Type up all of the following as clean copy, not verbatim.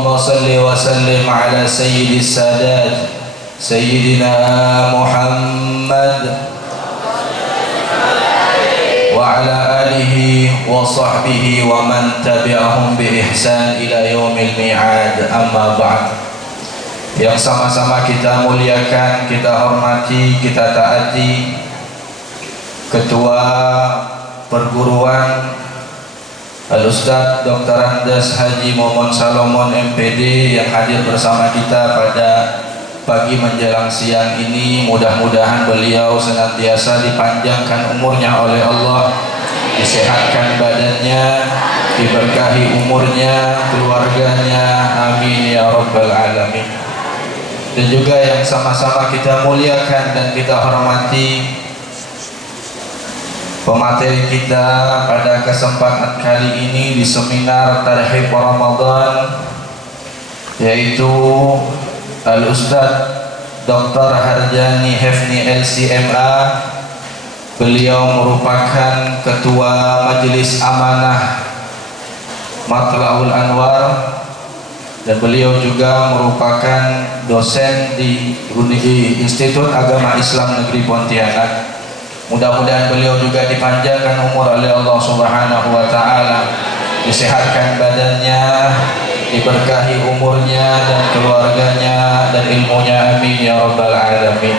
اللهم صل وسلم على سيد السادات سيدنا محمد وعلى آله وصحبه ومن تبعهم بإحسان إلى يوم الميعاد. أما بعد, yang sama-sama kita muliakan, kita hormati, kita taati Ketua Perguruan Al-Ustaz Dr. Andes Haji Momon Salomon MPD yang hadir bersama kita pada pagi menjelang siang ini. Mudah-mudahan beliau senantiasa dipanjangkan umurnya oleh Allah, disehatkan badannya, diberkahi umurnya, keluarganya, amin ya rabbal alamin. Dan juga yang sama-sama kita muliakan dan kita hormati, pemateri kita pada kesempatan kali ini di seminar Tarhib Ramadan, yaitu Al-Ustaz Dr. Harjani Hefni LCMA. Beliau merupakan Ketua Majelis Amanah Matla'ul Anwar, dan beliau juga merupakan dosen di Institut Agama Islam Negeri Pontianak. Mudah-mudahan beliau juga dipanjangkan umur oleh Allah Subhanahu wa Ta'ala, disehatkan badannya, diberkahi umurnya dan keluarganya dan ilmunya, amin ya rabbal alamin.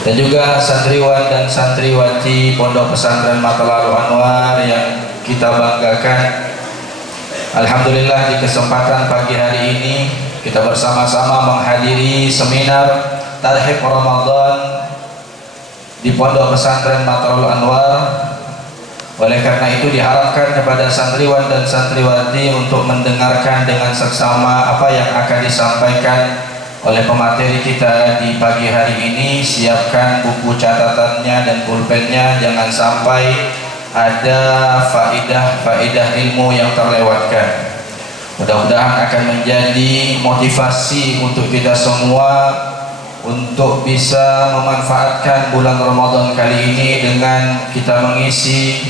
Dan juga santriwan dan santriwati Pondok Pesantren Matla'ul Anwar yang kita banggakan. Alhamdulillah, di kesempatan pagi hari ini kita bersama-sama menghadiri seminar Tarhib Ramadan di Pondok Pesantren Matla'ul Anwar. Oleh karena itu diharapkan kepada santriwan dan santriwati untuk mendengarkan dengan seksama apa yang akan disampaikan oleh pemateri kita di pagi hari ini. Siapkan buku catatannya dan pulpennya, jangan sampai ada faidah ilmu yang terlewatkan. Mudah-mudahan akan menjadi motivasi untuk kita semua untuk bisa memanfaatkan bulan Ramadan kali ini dengan kita mengisi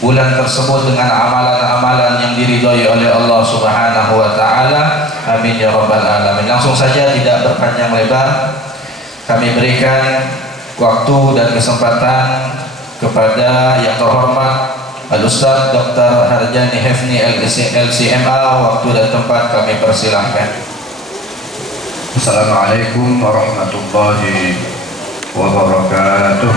bulan tersebut dengan amalan-amalan yang diridhai oleh Allah Subhanahu wa Ta'ala, amin ya rabbal alamin. Langsung saja, tidak berpanjang lebar, kami berikan waktu dan kesempatan kepada yang terhormat Al-Ustaz Dr. Harjani Hefni LCMA. Waktu dan tempat kami persilahkan. Assalamualaikum warahmatullahi wabarakatuh.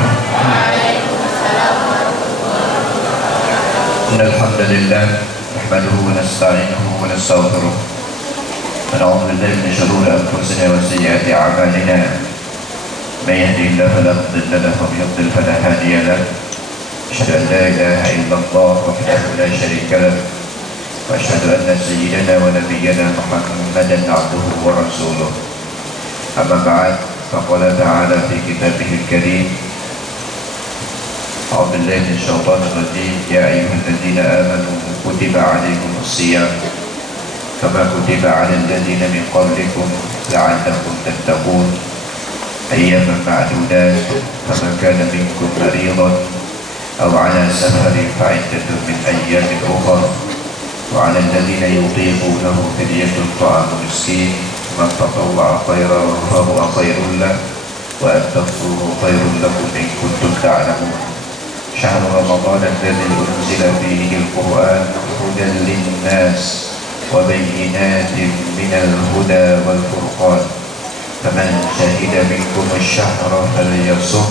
Innal hamdalillah nahmaduhu wa nasta'inuhu wa nastaghfiruh wa na'udzu billahi min shururi anfusina wa sayyiati a'malina. May yahdihillahu fala mudilla lahu wa may yudlil fala hadiya lahu. Asyhadu an la ilaha illallah wahdahu la syarika lahu wa asyhadu anna sayyidana wa nabiyyana Muhammadan 'abduhu wa rasuluh. Amma ba'd, faqala ta'ala fi kitabihil karim, a'udzu billahi minasy syaithanir rajim, ya ayyuhalladzina amanu kutiba 'alaikumus shiyam kama kutiba 'alal ladzina min qablikum la'allakum tattaqun ayyaman ma'dudat faman kana minkum maridan aw 'ala safarin fa'iddatun min ayyamin ukhra wa 'alal ladzina yutiqunahu fidyatun ta'amu miskin man tatawwa'a khairan fahuwa khairun lahu wa an tasumu khairun lakum in kuntum ta'lamun. Syahrul Ramadan alladzi unzila fihi al-Qur'an hudan lin-nas wa bayyinatin minal huda wal furqan faman shahida minkum ash-shahra falyasum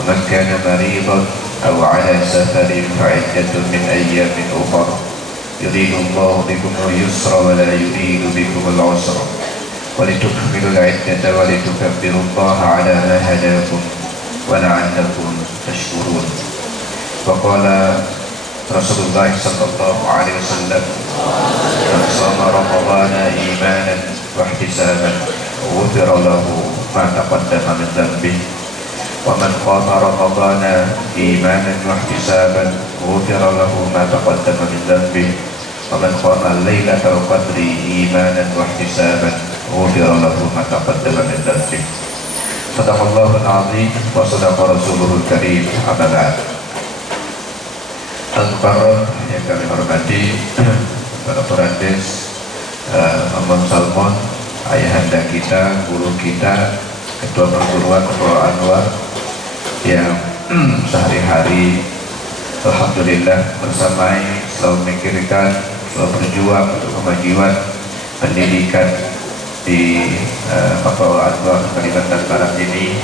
wa man kana maridan aw 'ala safarin fa'iddatun min ayyamin ukhra yuridu Allahu bikum al-yusra wa la yuridu bikum al-'usra ولتكملوا العدة ولتكبروا الله على ما هداكم ولعلكم تشكرون. وقال رسول الله صلى الله عليه وسلم من صام رمضان إيمانا واحتسابا غفر له ما تقدم من ذنبه ومن قام رمضان إيمانا واحتسابا غفر له ما تقدم من ذنبه ومن قام ليلة القدر إيمانا واحتسابا غفر له ما تقدم من ذنبه. صدق الله العظيم وصدق رسوله الكريم. أما بعد. Al-Mukarram yang kami hormati, Dr. Andes Imam Salmon, ayahanda kita, guru kita, ketua perguruan Ketua Anwar yang sehari-hari alhamdulillah bersamai selalu memikirkan, selalu berjuang untuk kemajuan pendidikan di Ketua Anwar Kalimantan Barat ini.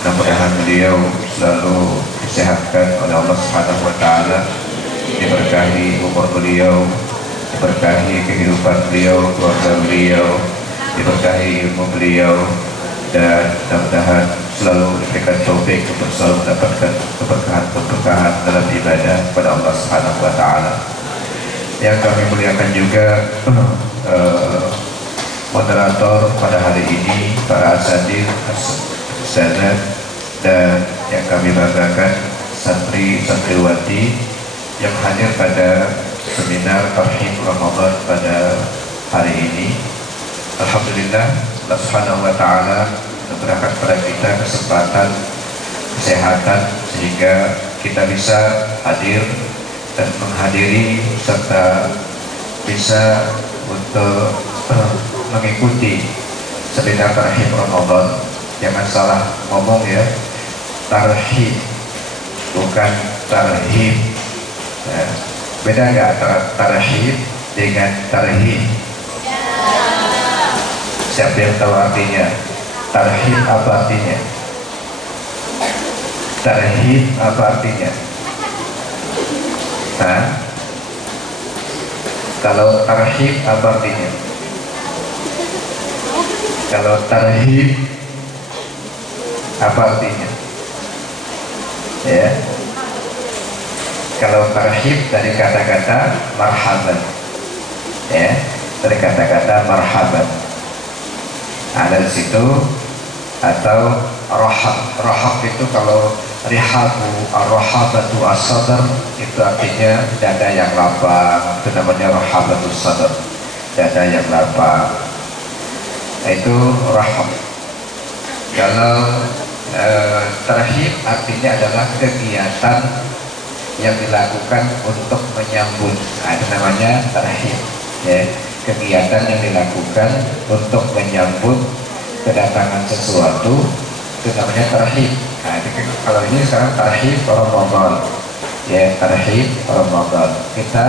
Mudah-mudahan beliau selalu disehatkan oleh Allah Subhanahu wa taala, diberkahi umur beliau, diberkahi kehidupan beliau, keluarga beliau, diberkahi ilmu beliau, dan mudah-mudahan selalu diberikan taufik untuk selalu mendapatkan keberkahan dalam ibadah kepada Allah Subhanahu wa taala. Yang kami muliakan juga moderator pada hari ini, para asatidz, ustadzah, dan yang kami banggakan santri-santriwati yang hadir pada seminar Tarhib Ramadan pada hari ini. Alhamdulillah, Allah Subhanahu wa taala memberikan kepada kita kesempatan, kesehatan, sehingga kita bisa hadir dan menghadiri serta bisa untuk mengikuti seminar Tarhib Ramadan. Jangan salah ngomong ya, tarhib bukan tarhib ya. Beda nggak antara tarhib dengan tarhib? Siapa yang tahu artinya? Tarhib apa artinya? Tarhib apa artinya? Nah, kalau tarhib apa artinya? Kalau tarhib apa artinya? Ya, kalau tarhib dari kata-kata marhaban, ya, dari kata-kata marhaban. Ada di situ, atau rahab itu kalau rihabu ar-rahabatu as-sadr itu artinya dada yang lapang, itu namanya rahabatu sadr, dada yang lapang. Itu rahab. Kalau tarhib artinya adalah kegiatan yang dilakukan untuk menyambut, itu namanya tarhib ya. Kegiatan yang dilakukan untuk menyambut kedatangan sesuatu, itu namanya tarhib. Nah, kalau ini sekarang tarhib Ramadan ya, tarhib Ramadan. Kita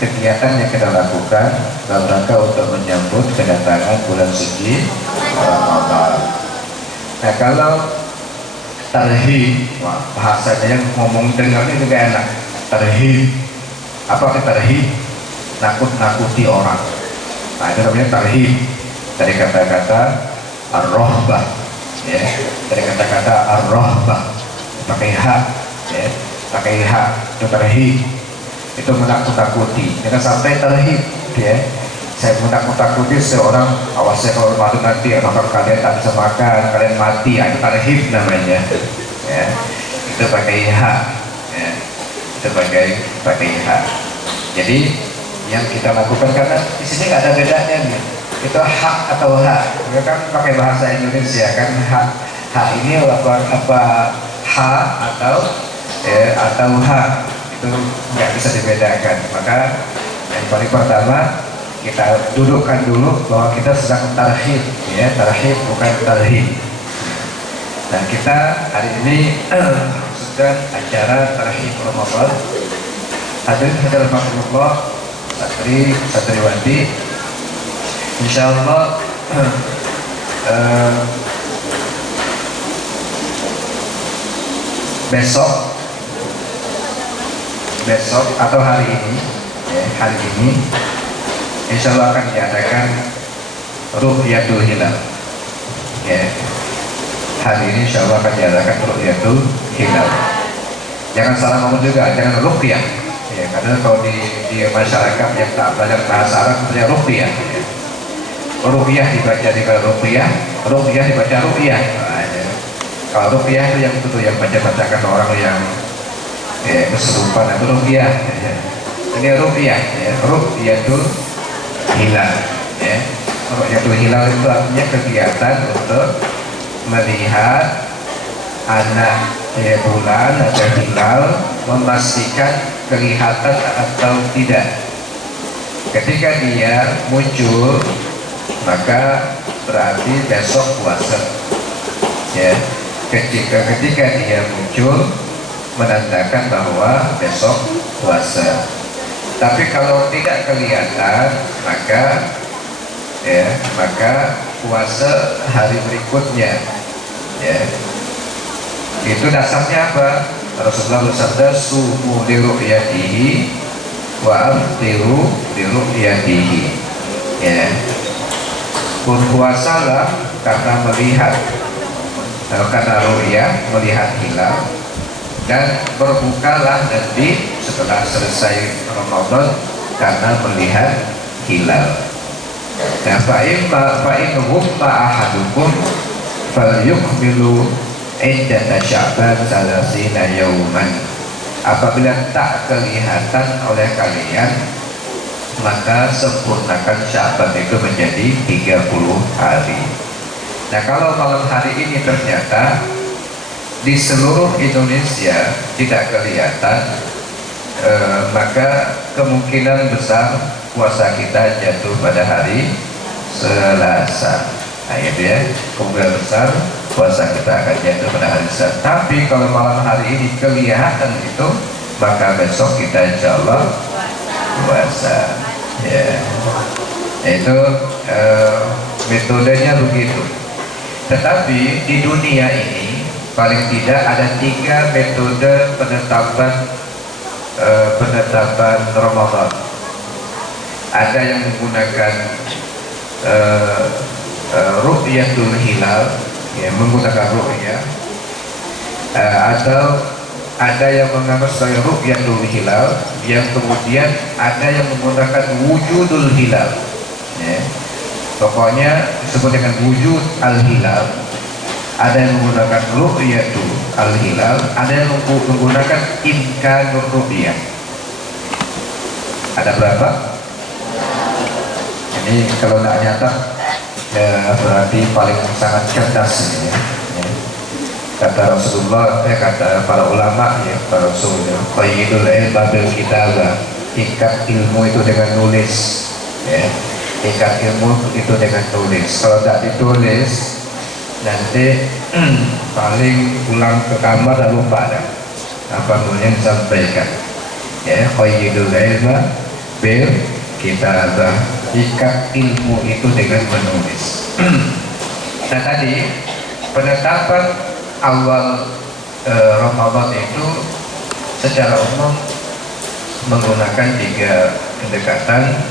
kegiatan yang kita lakukan dalam rangka untuk menyambut kedatangan bulan suci Ramadan. Nah, kalau tarhib, wah, bahasanya yang ngomong dengarnya juga enak. Tarhib, apa arti tarhib? Nakut-nakuti orang. Nah, itu namanya tarhib. Dari kata-kata ar-rohbah ya, dari kata-kata ar-rohbah pakai h ya, pakai h, itu tarhib. Itu menakut-nakuti. Jangan sampai tarhib ya, saya menakut-nakuti seorang, awas ya kalau mati nanti maka kalian tak bisa makan, kalian mati. Itu tarhib namanya ya. Itu pakai h ya, itu pakai h. Jadi yang kita lakukan, karena di sini nggak ada bedanya nih, itu hak atau hak. Ya kan pakai bahasa Indonesia kan, hak ini apa h atau hak, itu nggak bisa dibedakan. Maka yang paling pertama kita dudukkan dulu bahwa kita sedang tarhib ya, tarhib bukan tarhib. Dan kita hari ini sedang acara tarhib Ramadan. Hadirin hadirat rahimakumullah, santriwati, insyaallah besok atau hari ini ya, insyaallah akan diadakan ru'yatul hilal ya. Hari ini insyaallah akan diadakan ru'yatul hilal. Jangan salah ngomong juga, jangan ruqyah ya, karena kalau di masyarakat yang tak belajar bahasa Arab sebenarnya ruqyah ya. Ruqyah dibaca ruqyah, ruqyah dibaca ruqyah. Nah, ya. Kalau ruqyah itu yang betul yang baca-bacakan orang yang kesurupan, itu ruqyah ya. Ini ruqyah ya, ru'yatul hilal ya. Ru'yatul hilal itu artinya kegiatan untuk melihat anak ya, bulan atau hilal, memastikan kelihatan atau tidak Ketika dia muncul, maka berarti besok puasa. Ya, ketika dia muncul menandakan bahwa besok puasa. Tapi kalau tidak kelihatan, maka puasa hari berikutnya. Ya, itu dasarnya apa? Rasulullah bersabda, sumu li ru'yatihi wa aftiru li ru'yatihi. Ya, berpuasalah karena melihat, karena ru'yah, melihat hilal, dan berbukalah nanti setelah selesai Ramadan karena melihat hilal. Nah, fa'in humma ahadukum falyukmilu iddata Sya'ban salasina yauman. Apabila tak kelihatan oleh kalian, maka sempurnakan Sya'ban itu menjadi 30 hari. Nah, kalau malam hari ini ternyata di seluruh Indonesia tidak kelihatan, maka kemungkinan besar puasa kita jatuh pada hari Selasa. Nah, itu ya, kemungkinan besar puasa kita akan jatuh pada hari Selasa. Tapi kalau malam hari ini kelihatan itu, maka besok kita insya Allah puasa. Ya, itu metodenya begitu. Tetapi di dunia ini paling tidak ada 3 metode penetapan Ramadan. Ada yang menggunakan ru'yatul hilal, ya, menggunakan ru'yah, atau ada yang menganggap sebagai ru'yatul hilal, yang kemudian ada yang menggunakan wujudul hilal. Ya. Pokoknya disebut dengan wujud al-hilal. Ada yang menggunakan ru'yatul al-hilal, ada yang menggunakan imkanur ru'yah. Ada berapa? Ini kalau tidak nyata, ya, berarti paling sangat cerdas ini, ya. Kata Rasulullah, kata para ulama, ya, para Rasul, ya, qayyidul ilma bil kitabah, ikat ilmu itu dengan nulis, ya. Ikat ilmu itu dengan tulis. Kalau tidak ditulis, nanti paling pulang ke kamar dan lupa dah apa yang disampaikan. Ya, qayyidul ilma bil kitabah, ikat ilmu itu dengan menulis. Nah, tadi penetapan awal Ramadan itu secara umum menggunakan 3 pendekatan.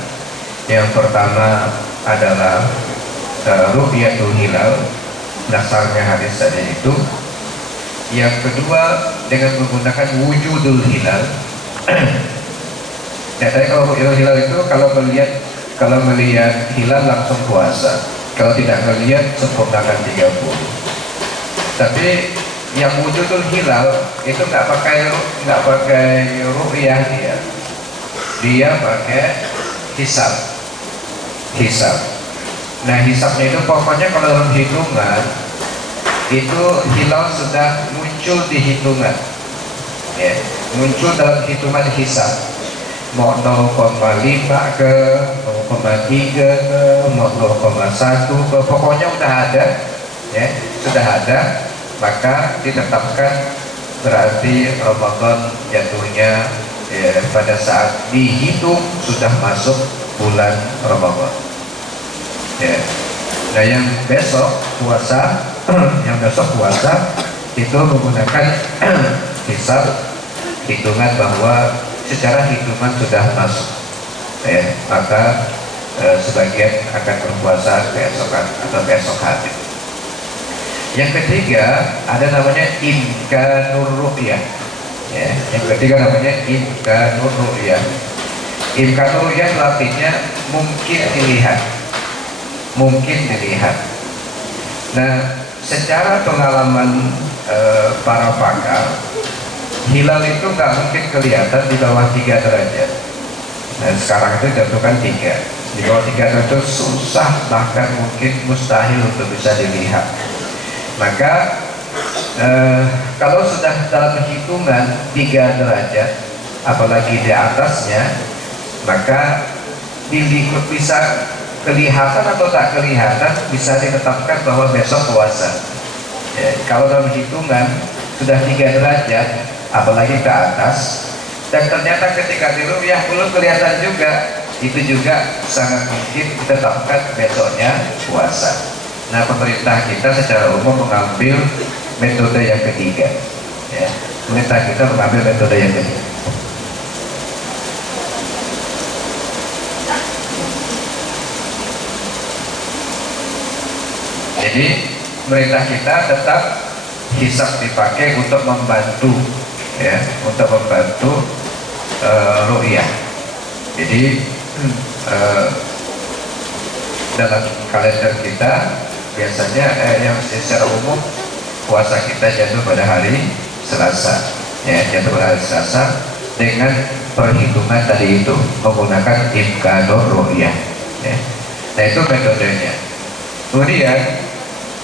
Yang pertama adalah ru'yatul hilal, dasarnya hadis tadi itu. Yang kedua dengan menggunakan wujudul hilal. Ya, tadi kalau ru'yatul hilal itu kalau melihat hilal langsung puasa. Kalau tidak melihat sempurnakan 30. Tapi yang wujudul hilal itu nggak pakai ru'yah, dia pakai hisab. Nah, hisabnya itu pokoknya kalau dalam hitungan itu hilal sudah muncul di hitungan, ya, muncul dalam hitungan hisab. Mau 0,5 ke 0,3 ke mau 0,1 ke, pokoknya udah ada, ya, sudah ada, maka ditetapkan berarti Ramadan jatuhnya, ya, pada saat dihitung sudah masuk bulan Ramadan. Ya. Nah, yang besok puasa itu menggunakan hisab, hitungan bahwa secara hitungan sudah masuk, ya, maka sebagian akan berpuasa keesokan atau besok hari. Yang ketiga ada namanya imkanur ru'yah, ya. Yang ketiga namanya imkanur ru'yah. Imkanur ru'yah artinya mungkin dilihat. Nah, secara pengalaman para pakar, hilal itu nggak mungkin kelihatan di bawah 3 derajat. Dan sekarang itu jatuhkan 3. Di bawah 3 derajat susah, bahkan mungkin mustahil untuk bisa dilihat. Maka kalau sudah dalam hitungan 3 derajat, apalagi di atasnya, maka bisa kelihatan atau tak kelihatan, bisa ditetapkan bahwa besok puasa. Ya, kalau dalam hitungan sudah 3 derajat, apalagi ke atas, dan ternyata ketika diru'yah belum kelihatan juga, itu juga sangat mungkin ditetapkan besoknya puasa. Nah, pemerintah kita secara umum mengambil metode yang ketiga. Ya, pemerintah kita mengambil metode yang ketiga. Jadi pemerintah kita tetap hisab dipakai untuk membantu, ya, untuk membantu ru'yah. Jadi dalam kalender kita biasanya yang secara umum puasa kita jatuh pada hari Selasa, ya, jatuh pada hari Selasa dengan perhitungan tadi itu menggunakan imkanur ru'yah, ya. Nah, itu metodenya. Kemudian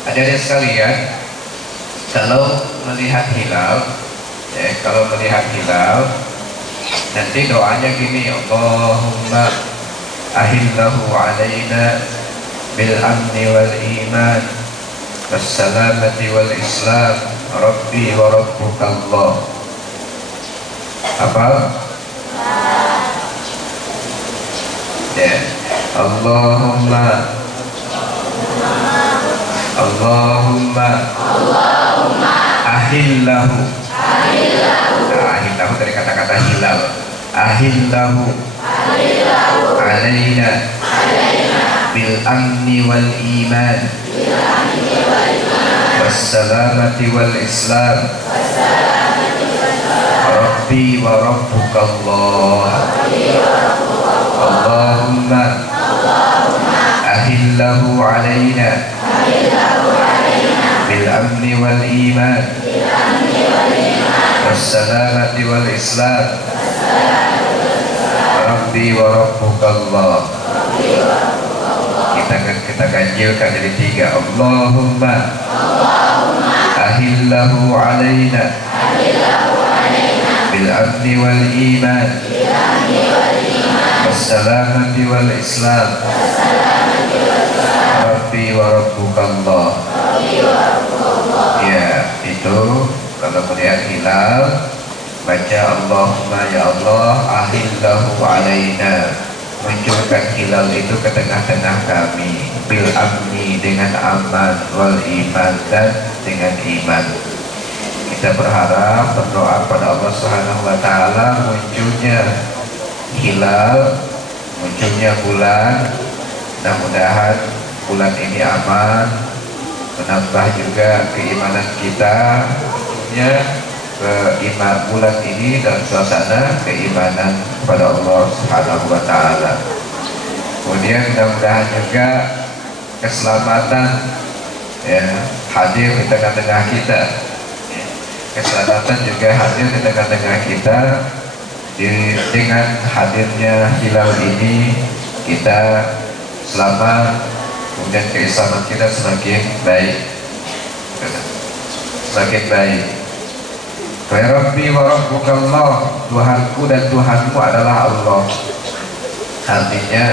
adik-adik sekalian, kalau melihat hilal, ya, kalau melihat hilal nanti doanya gini, Allahumma ahillahu alaina bil amni wal iman wassalamati wal islam rabbi wa rabbukallah. Apa? Ya, Allahumma ahillahu. Nah, ahillahu dari kata-kata hilal. Ahillahu alaina bil amni wal iman wassalamati wal islam rabbi wa rabbukallah. Allahumma ahillahu alaina bil amni wal iman wassalamati wal islam rabbi wa rabbukallah. Kita ganjilkan jadi 3. Allahumma ahillahu alaina bil amni wal iman wassalamati wal islam rabbi wa rabbukallah. Ya, itu kalau melihat hilal baca Allahumma, ya Allah ahillahu alaina, munculkan hilal itu ke tengah-tengah kami, bil amni dengan aman, wal iman dan dengan iman. Kita berharap, berdoa pada Allah Subhanahu wa taala munculnya hilal, munculnya bulan. Mudah-mudahan bulan ini aman, menambah juga keimanan kita, punya bulan ini dalam suasana keimanan kepada Allah Subhanahu wa taala. Kemudian mudah-mudahan juga keselamatan, ya, hadir di tengah-tengah kita. Keselamatan juga hadir di tengah-tengah kita. Dengan hadirnya hilal ini kita selamat, kemudian keislaman kita semakin baik, semakin baik. Ya Rabbi wa rabbukallah, Tuhanku dan Tuhanmu adalah Allah. Artinya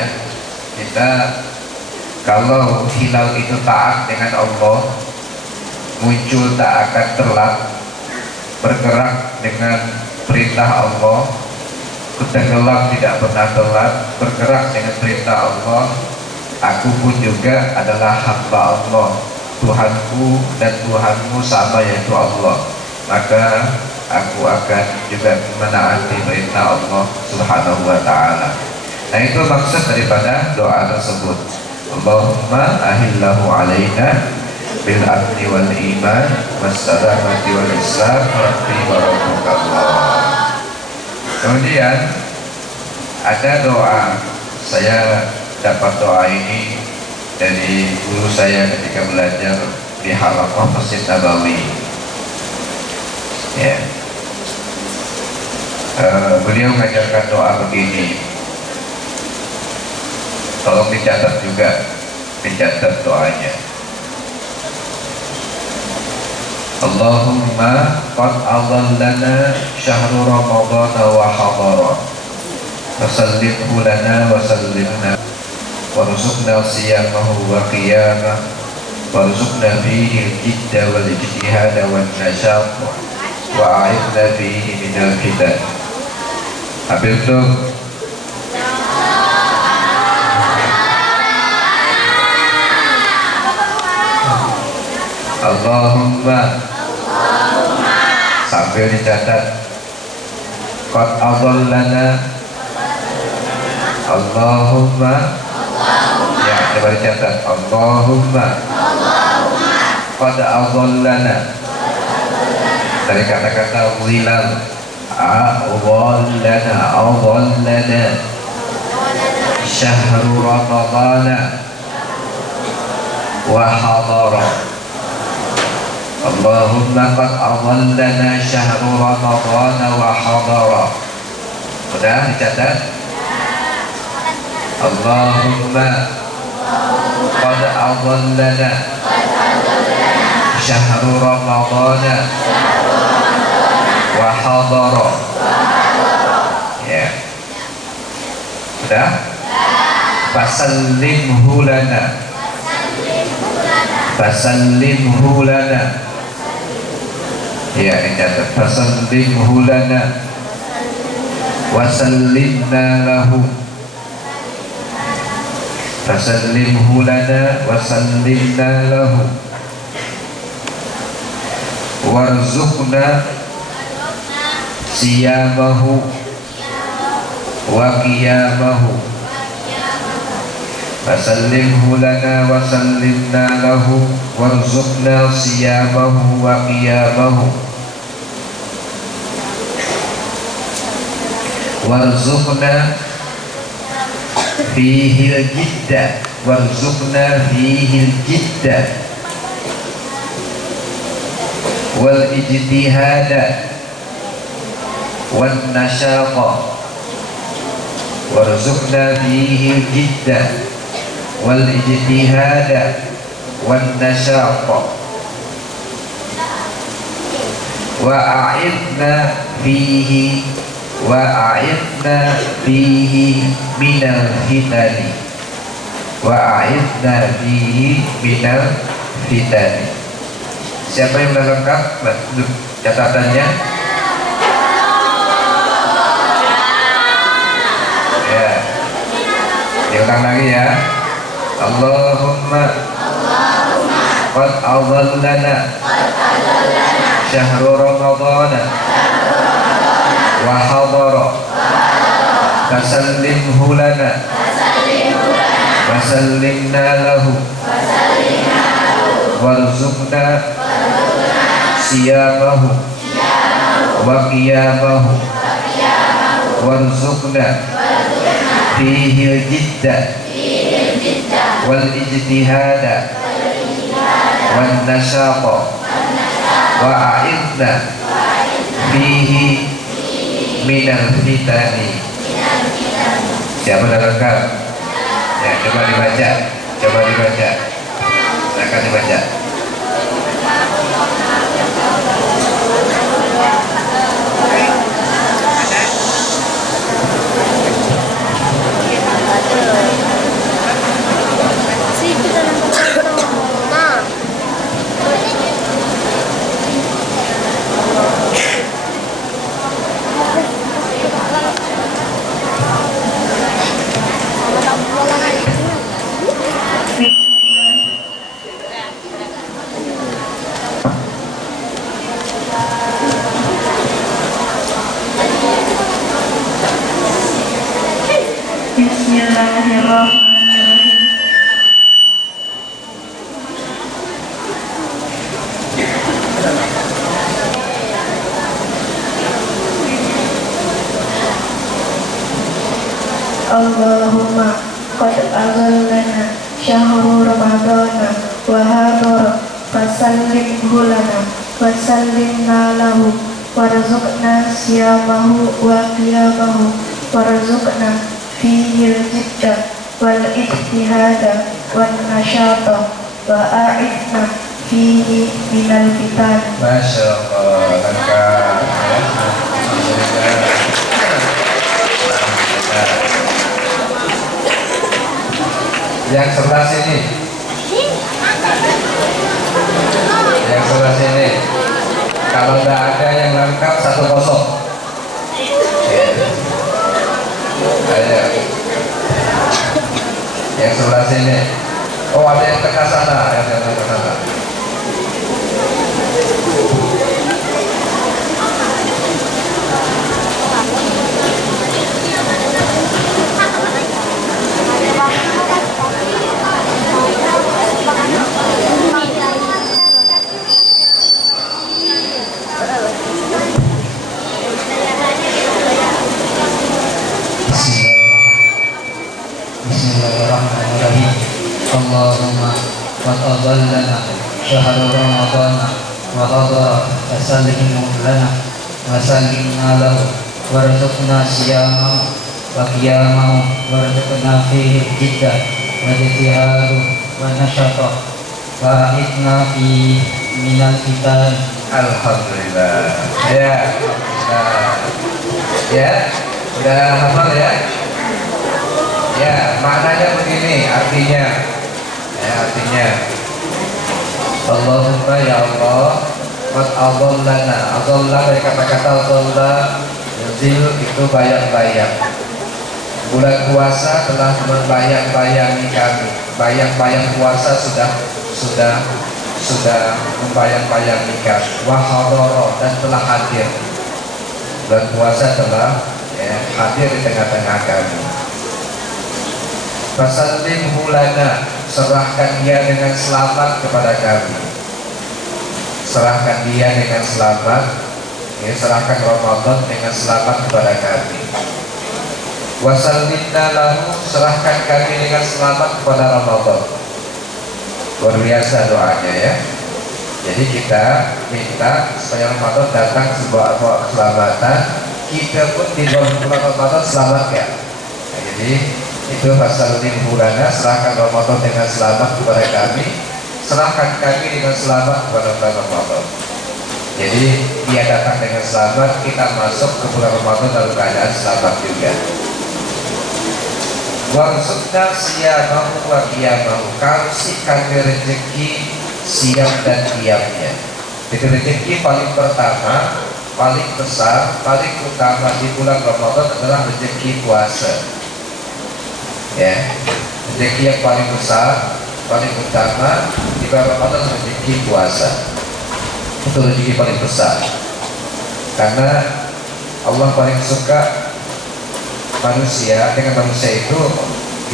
kita kalau hilal itu taat dengan Allah, muncul tak akan telat, bergerak dengan perintah Allah, tenggelam tidak pernah telat, bergerak dengan perintah Allah. Aku pun juga adalah hamba Allah, Tuhanku dan Tuhanmu sama, yaitu Allah. Maka aku akan juga menaati perintah Allah Subhanahu wa ta'ala. Nah, itu maksud daripada doa tersebut. Allahumma ahillahu alaina bil amni wal iman wassalamati wal islam rabbi wa rabbukallah. Kemudian ada doa, saya dapat doa ini dari guru saya ketika belajar di halaqah Masjid Nabawi. Ya, beliau mengajarkan doa begini, tolong dicatat juga, dicatat doanya. Allahumma qad adallana syahru ramadhan wa hadara fasallimhu lana wa sallimna warzuqna siyamahu wa qiyamah warzuqna fihi al-jidda wal ijtihada wan nashaq wa a'idna fihi minal fitan. Habib dong. Allahumma sambil dicatat qad adallana Allahumma ya coba dicatat Allahumma qad adallana dari kata-kata zilal adallana syahru ramadana wa hadara Allahumma qad adallana syahru ramadana wa hadara. Sudah dicatat? Allahumma qad adallana syahru ramadana wa hadara. Ya. Sudah? Fasallimhu lana. Fasallimhu lana. Ya, dicatat fasallimhu lana wa sallimna lahu. Fasallimhu lana wa sallimna lahu warzuqna siyamahu wa qiyamahu. Fasallimhu lana wa sallimna lahu warzuqna siyamahu wa qiyamahu warzuqna fihi al-jidda warzuqna fihi al-jidda wal ijtihada wan nashaqa warzuqna fihi al-jidda wal ijtihada wan nashaqa wa a'idna fihi minal fitani wa a'idna fihi minal fitani. Siapa yang sudah lengkap catatannya? Ya, diulang lagi ya. Allahumma qad adallana syahru ramadana wa hadara fasallimhu lana wa sallimna lahu warzuqna siyamahu wa qiyamahu warzuqna fihi al-jidda wal ijtihada wan nashaqa wa a'idna fihi minal fitani. Siapa dah lengkap? Ya, coba dibaca. Silakan dibaca. Bismillahirrahmanirrahim. Allahumma qad adallana syahru ramadana wa hadara fasallimhu lana wa sallimna lahu warzuqna siyamahu wa qiyamahu warzuqna fihi al-jidda wal ijtihada wan nashata wa a'idna fihi minal fitan. Masya Allah, lengkap ya. Alhamdulillah. Yang sebelah sini. Yang sebelah sini. Kalau nggak ada yang lengkap 1-0. Ayo. Yang sebelah sini. Oh, ada yang tengah sana. Yang tengah sana. Bismillahirrahmanirrahim. Allahumma qad adallana syahru ramadana wa hadara fasallimu lana wa sallimna lahu warzuqna siyamahu wa qiyamahu warzuqna fihi jiddah wa ijtihadu wa nasyata wa a'idna fi minal fitan. Alhamdulillah. Ya. Ya. Udah hafal ya? Ya, maknanya begini, artinya Allahumma ya Allah, qad adallana. Adalla dari kata-kata adalla, yuzil itu bayang-bayang. Bulan puasa telah membayang-bayangi kami. Bayang-bayang puasa sudah membayang-bayangi kami. Wa hadara, dan telah hadir. Bulan puasa telah hadir di tengah-tengah kami. Fasallimhu lana, serahkan dia dengan selamat kepada kami. Serahkan dia dengan selamat, serahkan Ramadan dengan selamat kepada kami. Wasallimna lahu, serahkan kami dengan selamat kepada Ramadan. Luar biasa doanya ya. Jadi kita minta supaya Ramadan datang sebuah keselamatan. Kita pun di bulan Ramadan selamat ya. Nah, jadi itu fasallimhu lana, serahkan Ramadan dengan selamat kepada kami, serahkan kami dengan selamat kepada Ramadan. Jadi dia datang dengan selamat, kita masuk ke bulan Ramadan dalam keadaan selamat juga. Warzuqna siyamahu wa qiyamahu, kasih kami rezeki siam dan qiyamnya. Itu rezeki paling pertama, paling besar, paling utama di bulan Ramadan adalah rezeki puasa. Ya, rezeki yang paling besar, paling utama di bulan Ramadan rezeki puasa. Itu rezeki paling besar. Karena Allah paling suka manusia, dengan manusia itu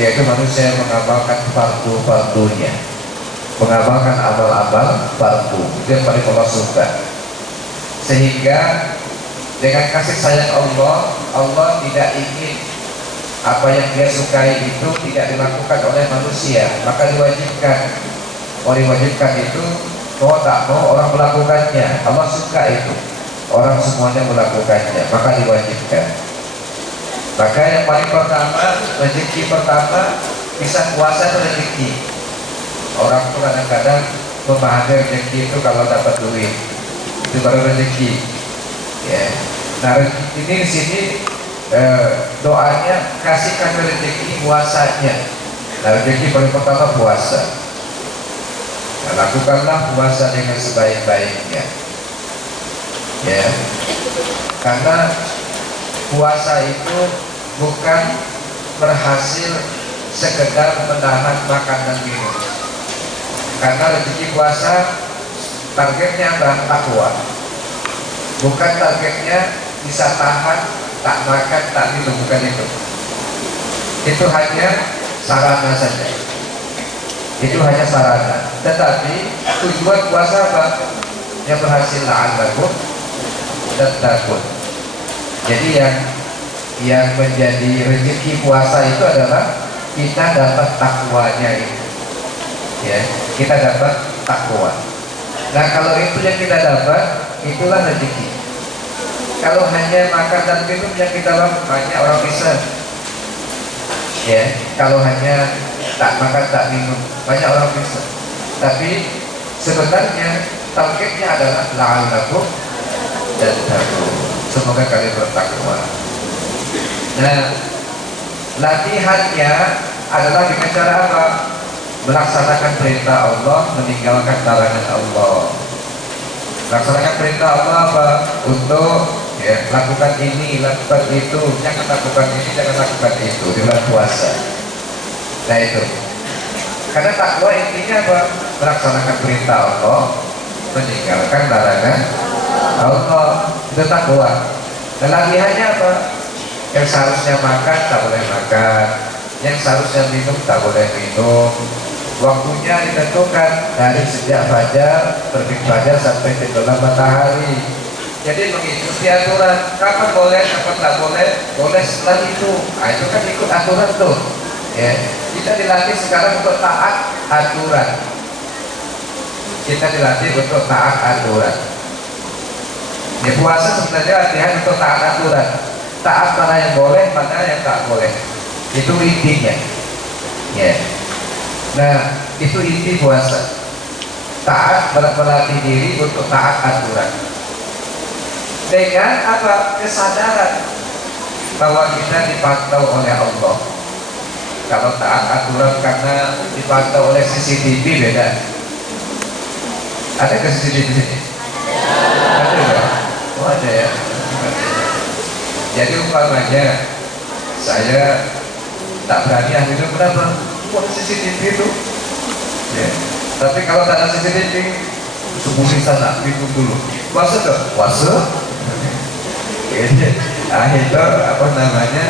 yaitu manusia yang mengamalkan fardu-fardunya, mengamalkan amal-amal fardu. Itu yang paling Allah suka. Sehingga dengan kasih sayang Allah, Allah tidak ingin apa yang dia sukai itu tidak dilakukan oleh manusia, maka diwajibkan. Diwajibkan itu mau tak mau orang melakukannya. Allah suka itu, orang semuanya melakukannya, maka diwajibkan. Maka yang paling pertama, rezeki pertama bisa puasa itu rezeki. Orang tuh kadang-kadang memahami rezeki itu kalau dapat duit, itu baru rezeki. Ya. Nah ini di sini doanya kasihkan rezeki puasanya. Nah rezeki paling pertama puasa. Nah, lakukanlah puasa dengan sebaik-baiknya. Ya, karena puasa itu bukan berhasil sekedar menahan makan dan minum. Karena rezeki puasa targetnya adalah takwa. Bukan targetnya bisa tahan tak makan, tak minum, bukan itu. Itu hanya sarana saja. Itu hanya sarana. Tetapi tujuan puasa apa? Yang berhasil la'allakum tattaqun. Jadi yang menjadi rezeki puasa itu adalah kita dapat takwanya itu. Ya, kita dapat takwa. Nah, kalau itu yang kita dapat, itulah rezeki. Kalau hanya makan dan minum yang kita lakukan, banyak orang bisa. Ya, kalau hanya tak makan tak minum, banyak orang bisa. Tapi sebenarnya targetnya adalah la'allakum tattaqun. Semoga kalian bertakwa. Nah, latihannya adalah dengan cara apa? Melaksanakan perintah Allah, meninggalkan larangan Allah. Laksanakan perintah Allah apa? Untuk lakukan ini, lakukan itu, jangan lakukan ini, jangan lakukan itu di bulan puasa. Nah itu. Karena takwa intinya apa? Melaksanakan perintah Allah, meninggalkan larangan Allah. Itu takwa. Dan lagihannya apa? Yang seharusnya makan tak boleh makan, yang seharusnya minum tak boleh minum. Waktunya ditentukan dari sejak fajar, terbit fajar sampai tenggelam matahari. Jadi mengikuti aturan, kapan boleh, kapan tak boleh, boleh setelah itu. Nah, itu kan ikut aturan tuh. Ya, kita dilatih sekarang untuk taat aturan. Kita dilatih untuk taat aturan. Ya, puasa sebenarnya latihan untuk taat aturan. Taat mana yang boleh, mana yang tak boleh. Itu intinya. Ya. Nah, itu inti puasa. Taat, melatih diri untuk taat aturan. Dengan apa? Kesadaran bahwa kita dipantau oleh Allah. Kalau taat aturan karena dipantau oleh CCTV beda. Ada ke CCTV di sini? Ada ya? Oh ada ya. Jadi umpamanya saya tak berani ambil berapa? Buat CCTV itu. Ya. Tapi kalau tak ada CCTV, subuh di sana bingung dulu. Puasa dong? Puasa? Nah itu apa namanya?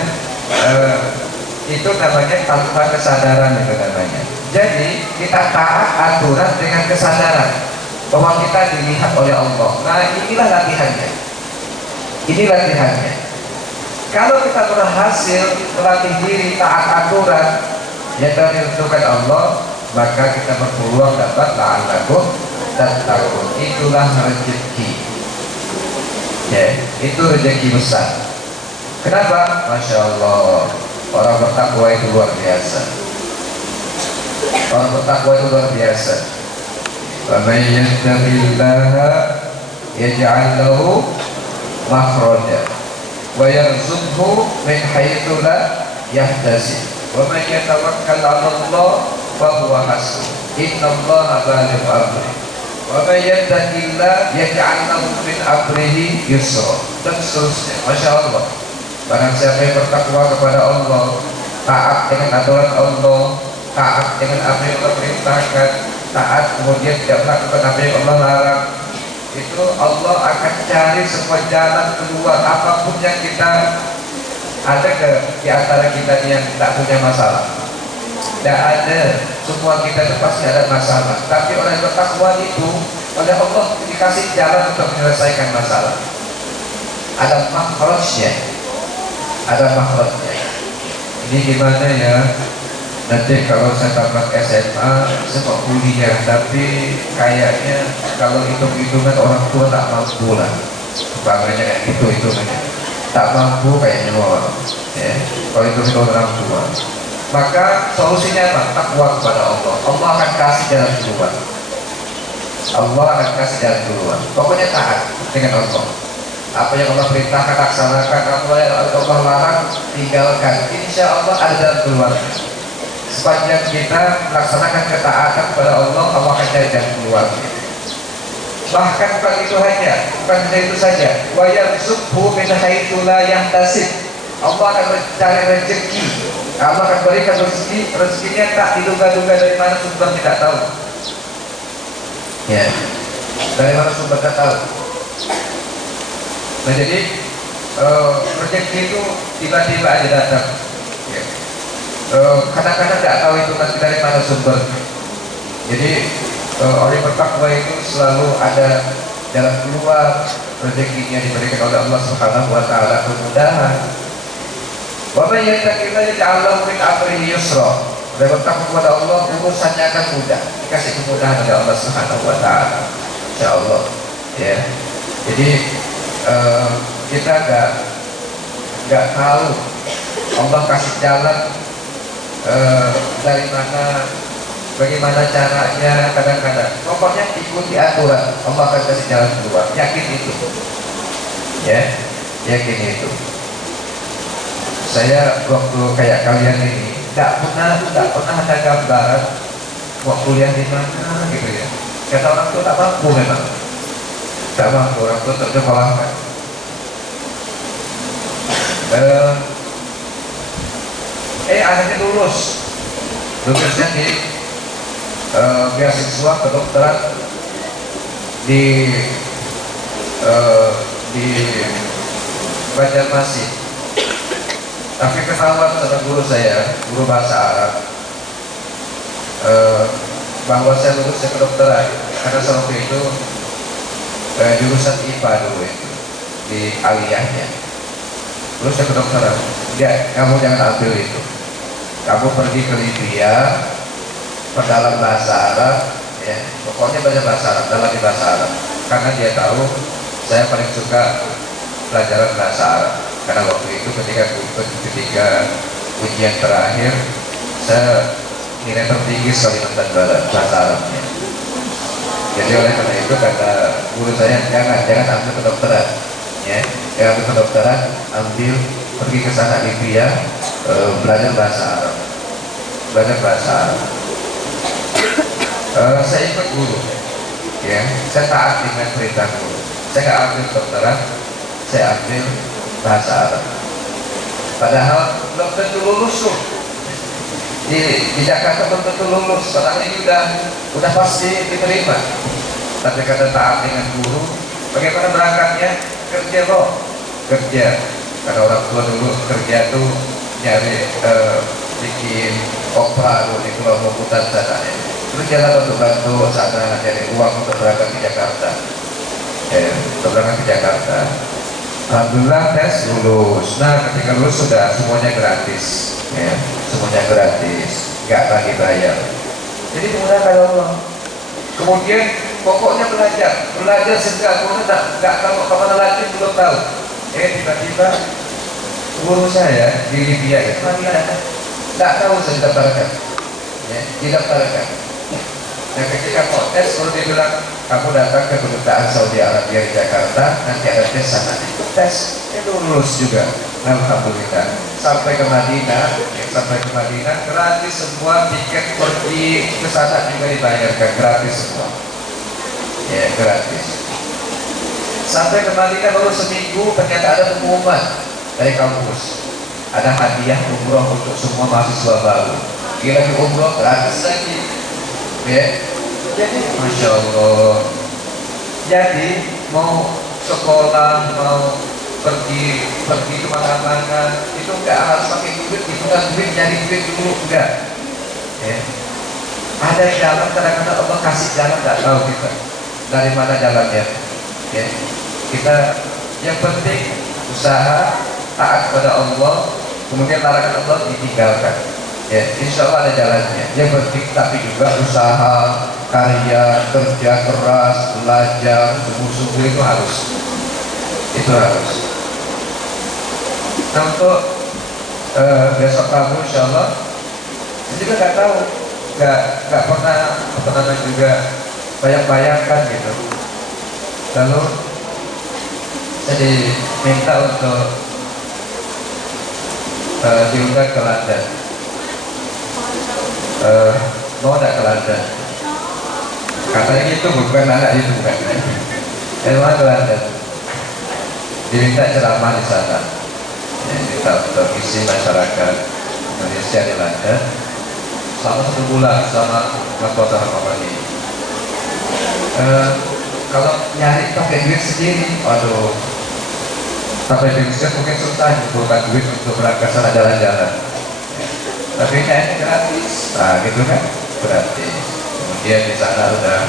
Itu namanya tanpa kesadaran itu namanya. Jadi kita taat aturan dengan kesadaran bahwa kita dilihat oleh Allah. Nah inilah latihannya. Ini latihannya. Kalau kita berhasil melatih diri taat aturan yang ditentukan Allah, maka kita berpeluang dapat la'allakum tattaqun. Itulah rezeki. Ya, itu rezeki besar. Kenapa? Masya Allah, orang bertakwa itu luar biasa. Orang bertakwa itu luar biasa. Wa may yattaqillaha yaj'al lahu makhraja wa yarzuqhu min haitsu la yahtasib. Wa may yatawakkal 'ala Allah fa huwa hasbuh. Innallaha balighu amrihi. Wa may yattaqillah yaj'al lahu min amrihi yusra. Dan seterusnya. Masya Allah. Barang siapa yang bertakwa kepada Allah, taat dengan aturan Allah, taat dengan apa yang Allah perintahkan, taat kemudian tidak melakukan apa yang Allah larang, itu Allah akan cari semua jalan keluar. Apapun yang kita ada di antara kita yang tak punya masalah, tidak ada, semua kita itu pasti ada masalah. Tapi orang yang bertakwa itu oleh Allah dikasih jalan untuk menyelesaikan masalah. Ada makhrajnya, ada makhrajnya. Ini gimana ya? Nanti kalau saya tamat SMA, saya mau kuliah, tapi kayaknya kalau hitung-hitungan orang tua tak mampu lah. Banganya kayak gitu hitungannya, tak mampu kayaknya orang. Ya, kalau hitung-hitungan orang tua. Maka solusinya apa? Takwa kepada Allah. Allah akan kasih jalan keluar. Allah akan kasih jalan keluar. Pokoknya taat dengan Allah. Apa yang Allah perintahkan laksanakan, apa yang Allah larang tinggalkan. Insya Allah ada jalan keluar. Sepanjang kita melaksanakan ketaatan kepada Allah, Allah akan cari jalan keluar. Bahkan bukan itu hanya, bukan hanya itu saja. Wa yarzuqhu min haitsu la yahtasib. Allah akan mencari rezeki. Allah akan berikan rezeki, rezekinya tak diduga-duga dari mana sumber tidak tahu. Ya, dari mana sumber tidak tahu. Nah jadi rezeki itu tiba-tiba aja datang. Ya. Kadang-kadang tidak tahu itu nanti dari mana sumber. Jadi orang yang bertakwa itu selalu ada jalan keluar, rezekinya diberikan oleh Allah Subhanahu wa taala, kemudahan. Wa may yattaqillaha yaj'al lahu min amrihi yusra. Orang bertakwa kepada Allah urusannya akan mudah, dikasih kemudahan oleh Allah Subhanahu wa taala. Insyaallah. Ya. Jadi kita enggak tahu Allah kasih jalan dari mana, bagaimana caranya. Kadang-kadang pokoknya ikuti aturan, Allah akan kasih jalan keluar. Yakin itu, ya, yakin itu. Saya waktu kayak kalian ini nggak pernah ada gambaran mau kuliah di mana gitu ya. Karena orang tua tak mampu memang, tak mampu, orang tua tersekolahkan. Akhirnya lulusnya beasiswa kedokteran di Banjarmasin. Tapi ketahuan sama guru saya, guru bahasa Arab, bahwa saya lulusnya kedokteran karena waktu itu jurusan IPA dulu itu di aliyahnya. Lulusnya kedokteran, ya kamu jangan ambil itu, kamu pergi ke Libya, perdalam bahasa Arab, ya pokoknya banyak bahasa Arab, dalam di bahasa Arab, karena dia tahu saya paling suka pelajaran bahasa Arab. Karena waktu itu ketika ujian terakhir, saya nilai tertinggi Kalimantan Barat bahasa Arabnya. Jadi oleh karena itu kata guru saya, jangan ambil kedokteran, ya, jangan ambil kedokteran, ambil pergi ke sana Libya, belajar bahasa Arab, saya ikut guru, ya, saya taat dengan perintah guru. Saya nggak ambil kedokteran, saya ambil bahasa Arab. Padahal belum tentu lulus tuh. Di Jakarta belum tentu lulus, padahal ini udah pasti diterima. Tapi kata taat dengan guru, bagaimana berangkatnya? Kerja. Karena orang tua dulu kerja tuh nyari bikin opera dulu di Pulau Mokutan sana ya. Terus jalan untuk bantu sana cari uang untuk berangkat ke Jakarta. Untuk berangkat ke Jakarta. Alhamdulillah tes lulus. Nah ketika lulus sudah semuanya gratis, ya, semuanya gratis, nggak lagi bayar. Jadi dimudahkan Allah. Kemudian pokoknya belajar sehingga aku nggak tahu kemana lagi, belum tahu. Tiba-tiba guru saya di Libya itu nggak tahu saya didaftarkan, ya, didaftarkan. Dan ketika mau tes, kalau dia bilang kamu datang ke kedutaan Saudi Arabia di Jakarta, nanti ada tes sana. Tes, lulus juga. Alhamdulillah. Sampai ke Madinah, gratis semua, tiket pergi ke sana juga dibayarkan, gratis semua. Ya, gratis. Sampai ke Madinah baru seminggu, ternyata ada pengumuman dari kampus. Ada hadiah umroh untuk semua mahasiswa baru. Gila di umroh gratis lagi. Ya, jadi Masya Allah. Jadi mau sekolah, mau pergi kemana-mana itu enggak harus pakai duit, diputar duit, nyari duit dulu, enggak. Ya. Ada jalan, kadang-kadang Allah kasih jalan, enggak tahu kita dari mana jalannya. Ya. Kita yang penting usaha, taat kepada Allah, kemudian larangan Allah ditinggalkan. Ya, insya Allah ada jalannya. Yang penting tapi juga usaha, karya, kerja keras, belajar, sungguh-sungguh itu harus. Nah untuk besok Rabu insya Allah, saya juga nggak tahu, nggak pernah juga bayang-bayangkan gitu. Lalu saya diminta untuk diundang ke London. Mau tidak ke London? Katanya gitu, bukan anak itu, bukan. Mau ke London, diminta ceramah di sana, ya, diminta untuk isi masyarakat Indonesia di London selama 1 bulan selama kota Ramadan ini. Kalau nyari pakai duit sendiri, waduh, sampai di Indonesia mungkin susah bukan duit untuk berangkat sana jalan-jalan. Tapi kayaknya gratis, nah gitu kan, gratis. Kemudian di sana udah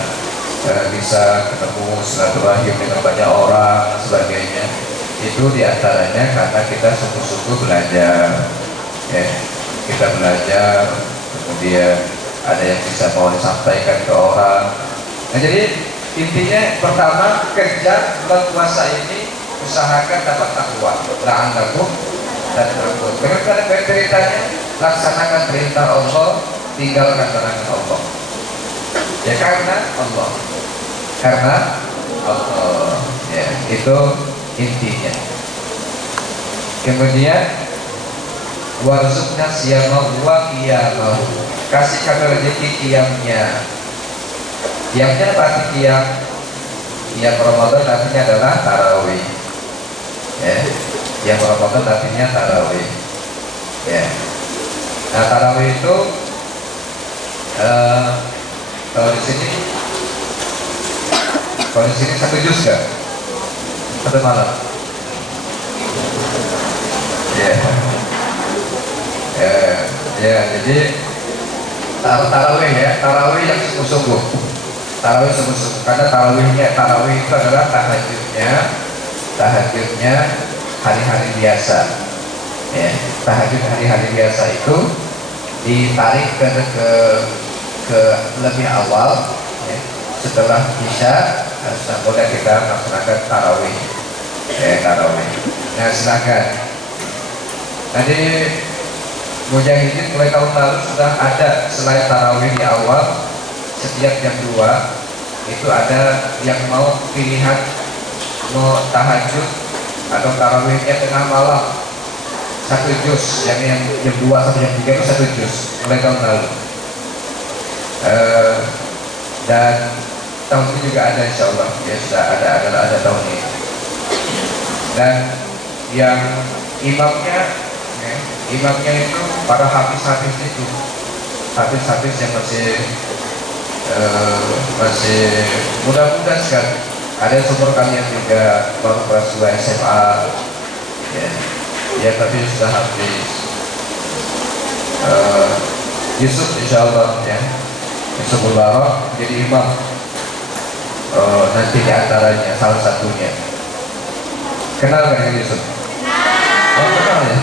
bisa ketemu silaturahim dengan banyak orang dan sebagainya. Itu diantaranya karena kita sungguh-sungguh belajar, ya, kita belajar, kemudian ada yang bisa mau disampaikan ke orang. Nah jadi intinya pertama kerja bulan puasa ini usahakan dapat takwa, la'allakum tattaqun. Bagaimana ceritanya? Laksanakan perintah Allah, tinggalkan larangan Allah. Ya karena Allah, ya itu intinya. Kemudian warzuqna siyamahu wa qiyamahu, kasih kami rezeki qiyamnya. Qiyamnya pasti qiyam Ramadan artinya adalah tarawih ya. Qiyam Ramadan artinya tarawih ya. Nah tarawih itu kalau di sini satu juz kan? Satu malam ya. Ya, jadi tarawih ya, tarawih yang sungguh-sungguh, tarawih sungguh-sungguh. Karena tarawih itu adalah tahajudnya hari-hari biasa. Ya, tahajud hari-hari biasa itu ditarik ke lebih awal, ya. Setelah isya boleh kita melaksanakan tarawih. Tarawih. Nah silakan. Tadi Mujahidin mulai tahun lalu sudah ada selain tarawih di awal, setiap jam 2 itu ada yang mau pilihan mau tahajud atau tarawihnya tengah malam, satu juz, yang jam 2 sampai jam 3 itu satu juz mulai tahun lalu. Dan tahun ini juga ada insya Allah ya, sudah ada tahun ini. Dan yang imamnya itu para habis-habis itu, habis-habis yang masih muda-muda sekali. Ada yang seumur kalian juga baru kelas 2 SMA ya tapi sudah habis. Yusuf insya Allah ya, Yusuf Mubarak jadi imam nanti di antaranya salah satunya. Kenal gak dengan Yusuf? Oh kenal ya.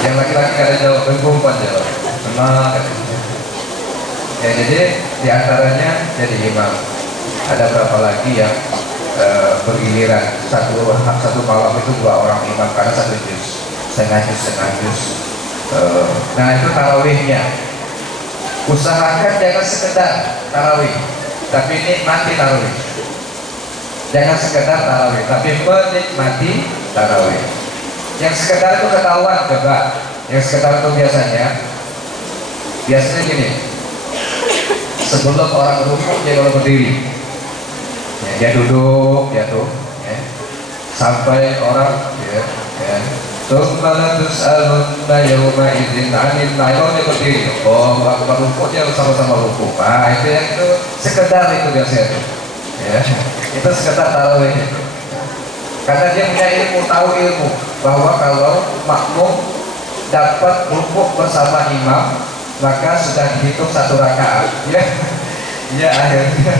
Yang laki-laki kada jawab, yang perempuan jawab. Kenal. Ya jadi diantaranya jadi imam. Ada berapa lagi yang bergiliran satu malam itu 2 orang imam karena satu juz, setengah juz. Nah itu tarawihnya. Usahakan jangan sekedar tarawih, tapi nikmati tarawih. Jangan sekedar tarawih, tapi menikmati tarawih. Yang sekedar itu ketahuan coba. Yang sekedar itu biasanya gini, sebelum orang rukuk dia kalau berdiri ya, dia duduk ya tuh ya. Sampai orang ya Tsumma tus'alunna yawma idzin 'anil na'im, dia berdiri. Oh, waktu rukuk dia sama-sama rukuk. Nah, itu sekedar itu biasanya ya. Itu sekedar tarawih itu. Karena dia punya ilmu, tahu ilmu bahwa kalau makmum dapat rukuk bersama imam maka sudah dihitung 1 rakaat. Ya akhirnya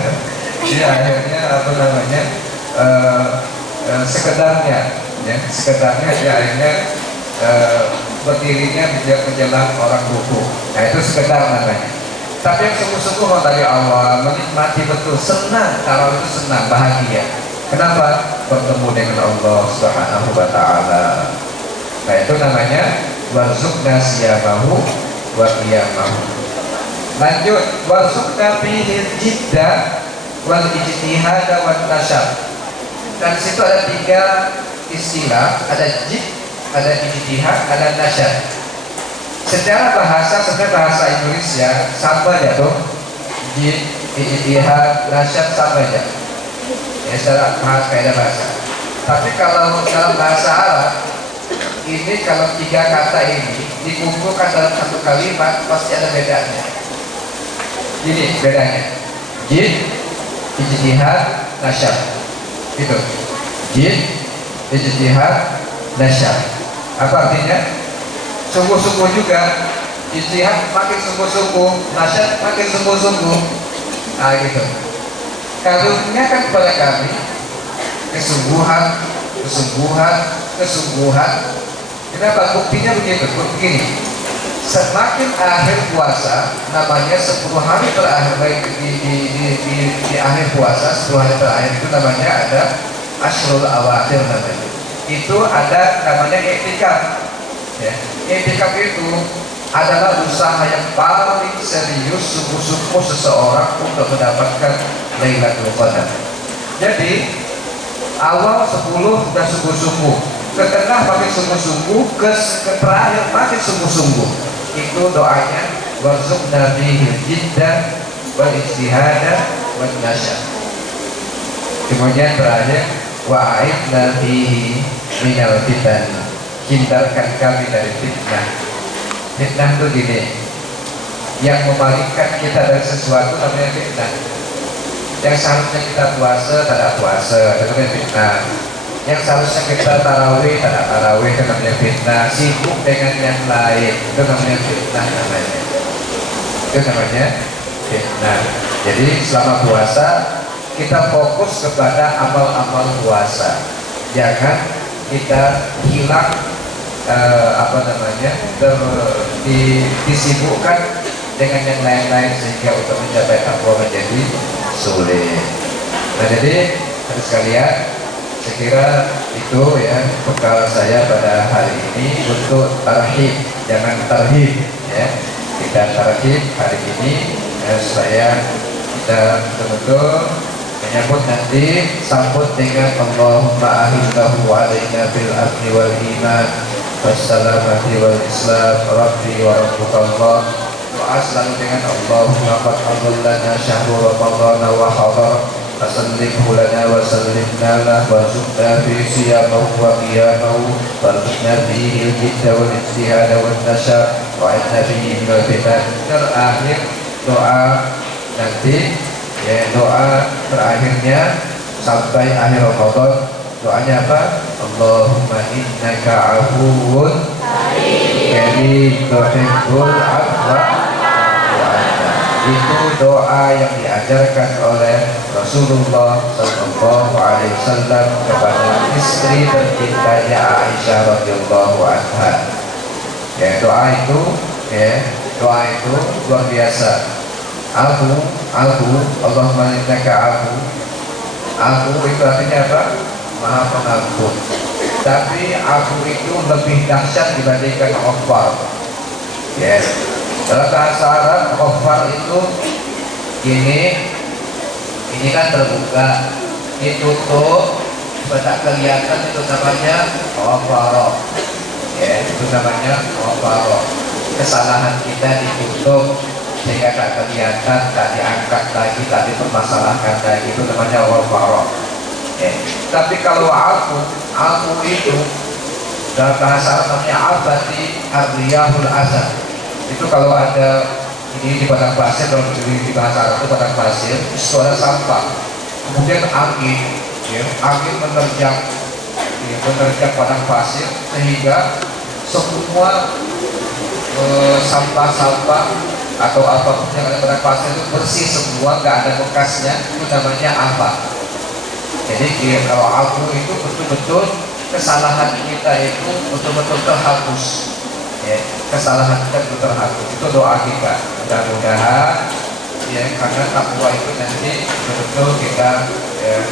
apa namanya sekedarnya dia akhirnya berdirinya menjelang orang rukuk. Nah itu sekedar namanya. Tapi yang sungguh-sungguh dari awal menikmati betul, senang, kalau itu senang, bahagia. Kenapa? Bertemu dengan Allah Subhanahu wa Ta'ala. Nah itu namanya warzuqna siyamahu wa qiyamahu. Lanjut, warzuqna fihi jidda wal ijtihad wan nasyab. Dan situ ada 3 istilah, ada jid, ada ijtihad, ada nasyab. Secara bahasa, sebenarnya bahasa Indonesia sama aja tuh, jid, ijtihad, nasyab sama aja. Ya, secara kaidah bahasa. Tapi kalau dalam bahasa Arab ini, kalau 3 kata ini dikumpulkan dalam satu kalimat pasti ada bedanya. Ini bedanya: jid, ijtihad, nasyab. Itu jid, ijtihad, nasyab. Apa artinya? Sungguh-sungguh juga. Ijtihad makin sungguh-sungguh, nasyab makin sungguh-sungguh. Nah gitu. Karuniakan kepada kami kesungguhan. Kenapa? Buktinya begitu, begini. Semakin akhir puasa, namanya 10 hari terakhir di akhir puasa, 10 hari terakhir itu namanya ada Ashrul Awakhir namanya. Itu ada namanya i'tikaf. Ya. I'tikaf itu adalah usaha yang paling serius sungguh-sungguh seseorang untuk mendapatkan Lailatul Qadar. Jadi awal 10 sudah sungguh-sungguh, ke tengah makin sungguh-sungguh, ke terakhir makin sungguh-sungguh. Itu doanya warzuqna fihi jiddan wal ijtihada wan nasya. Kemudian terakhir wa'idna fihi minal fitan, hindarkan kami dari fitnah. Fitnah itu gini, yang memalingkan kita dari sesuatu namanya fitnah. Yang seharusnya kita puasa tidak puasa, itu namanya fitnah. Yang seharusnya kita tarawih tidak tarawih, itu namanya fitnah. Sibuk dengan yang lain, itu namanya fitnah namanya. Itu namanya fitnah. Jadi selama puasa kita fokus kepada amal-amal puasa. Jangan kita hilang disibukkan dengan yang lain-lain sehingga untuk mencapai takwa menjadi sulit. Nah, jadi harus sekalian, saya kira itu ya bekal saya pada hari ini untuk tarhib, jangan tarhib ya. Kita tarhib hari ini supaya kita betul-betul menyambut nanti, sambut dengan Allahumma ahillahu alaina bil amni wal iman wassalamati wal islam rabbi wa rabbukallah. Doa selalu dengan Allahumma qad adallana syahru ramadana wa hadar fasallimhu lana wa sallimna lah warzuqna fi siyamahu wa qiyamahu warzuqna fihi al-jidda wal ijtihada wal nasya wa'idna fihi minal fitan. Terakhir doa nanti ya, doa terakhirnya sampai akhir Ramadan, doanya apa? Allahumma innaka afuwun karim tuhibbul afwa. Itu doa yang diajarkan oleh Rasulullah Sallallahu Alaihi Wasallam kepada istri tercintanya Aisyah radhiyallahu anha. Ya, doa itu luar biasa. Afu, Allahumma innaka afu. Afu itu artinya apa? Maha pengampun. Tapi afu itu lebih dahsyat dibandingkan ghafar. Yes. Dalam bahasa Arab ghafar itu ini kan terbuka, ditutup, tidak kelihatan, itu namanya ghafar. Ya, itu namanya ghafar. Kesalahan kita ditutup sehingga tak kelihatan, tak diangkat lagi, tak dipermasalahkan lagi, itu namanya ghafar. Tapi kalau afu itu dalam bahasa Arab namanya abati ar-riyahul asad. Itu kalau ada ini di padang pasir, kalau di bahasa Arab itu padang pasir, itu ada sampah. Kemudian angin menerjang padang pasir sehingga semua sampah-sampah atau apapun yang ada pada pasir itu bersih semua, nggak ada bekasnya. Itu namanya apa? Jadi kalau afu itu betul-betul kesalahan kita itu betul-betul terhapus. Ya, kesalahan kita betul terhapus. Itu doa kita. Mudah-mudahan ya, karena takwa itu nanti betul-betul kita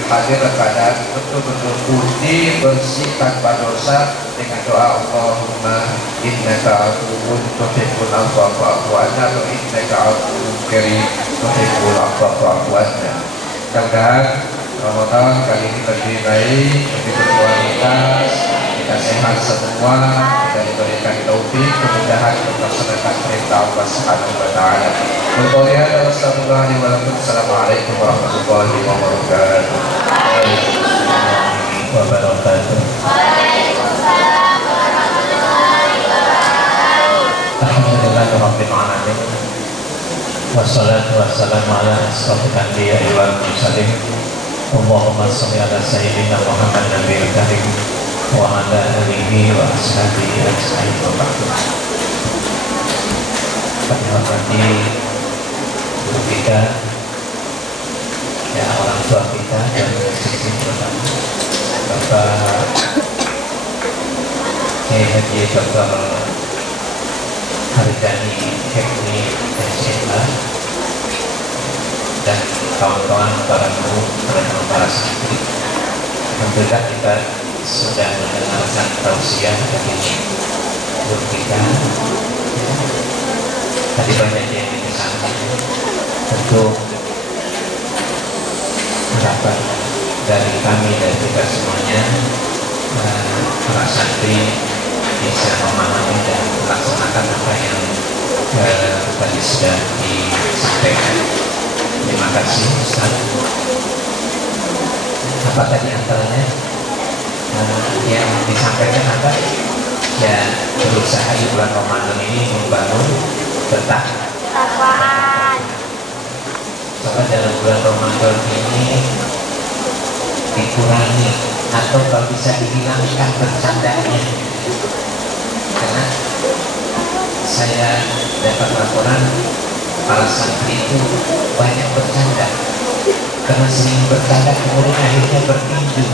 hadir kepada betul-betul putih, bersih, tanpa dosa, dengan doa Allahumma innaka afuwun tuhibbul afwa fa'fu anna wa innaka afuwun karim tuhibbul afwa fa'fu anna. Mudah-mudahan Ramadan kali ini lebih baik, lebih berkualitas, kita sehat semua, kita diberikan taufik, kemudahan untuk melaksanakan perintah Allah Subhanahu wa taala. Assalamualaikum warahmatullahi wabarakatuh. Alhamdulillahirabbil alamin. Wassalatu wassalamu ala asyrofil anbiya'i wal mursalin. Allahumma shalli ala sayyidina Muhammad nabiyil karim wa ala alihi wa ashabihi ajma'in wa ba'du. Kami hormati guru kita, ya, orang tua kita dan sisi pertama Bapak Kiai Haji Dr. Haryani Hekmi SMA dan kawan-kawan para guru dan para santri. Alhamdulillah kita sudah mendengarkan tausiah dari guru kita. Tadi banyak yang dipesankan. Tentu harapan dari kami dan kita semuanya, para santri bisa memahami dan melaksanakan apa yang tadi sudah disampaikan. Terima kasih Ustaz. Apa tadi antaranya yang disampaikan apa? Ya, berusaha di bulan Ramadan ini membangun ketakwaan. Coba dalam bulan Ramadan ini dikurangi atau kalau bisa dihilangkan bercandanya, karena saya dapat laporan para santri itu banyak bercanda, karena sering bercanda kemudian akhirnya bertinju.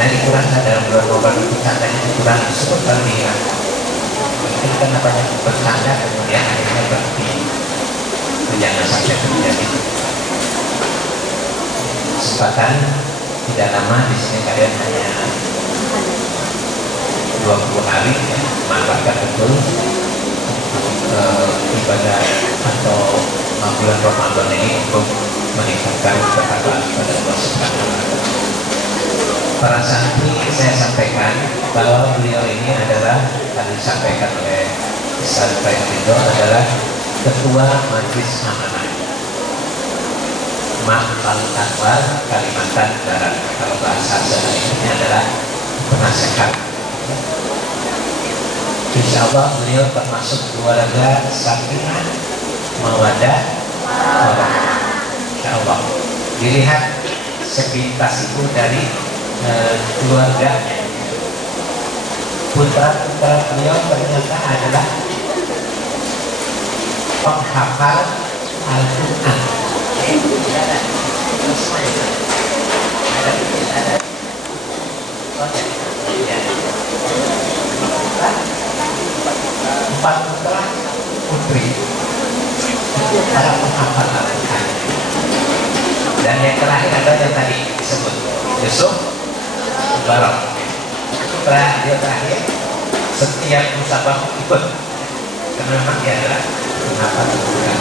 Nah, dikurangkan dalam bulan Ramadan, bercandanya dikurangi supaya dihilangkan. Mungkin karena banyak bercanda kemudian akhirnya bertinju. Itu jangan sampai terjadi. Kesempatan tidak lama di sini kalian hanya 20 hari ya, manfaatkan betul ibadah atau bulan Ramadan ini untuk meningkatkan ketakwaan kepada Allah Subhanahu wa Ta'ala. Para santri saya sampaikan bahwa beliau ini adalah tadi disampaikan oleh Ustaz Baik Ridho adalah Ketua Majelis Amanah Mahfal Anwar Kalimantan Barat. Kalau bahasa sehari-harinya adalah penasehat. Insya Allah beliau termasuk keluarga Sakinah Mawaddah Warahmah. Insya Allah dilihat sepintas itu dari keluarganya. Putra-putra beliau ternyata adalah penghafal Al-Quran. Empat putra putri itu para penghafal Al-Quran. Dan yang terakhir ada yang tadi disebut Yusuf Barok. Dia terakhir setiap musabah ikut karena memang dia adalah penghafal Al-Quran.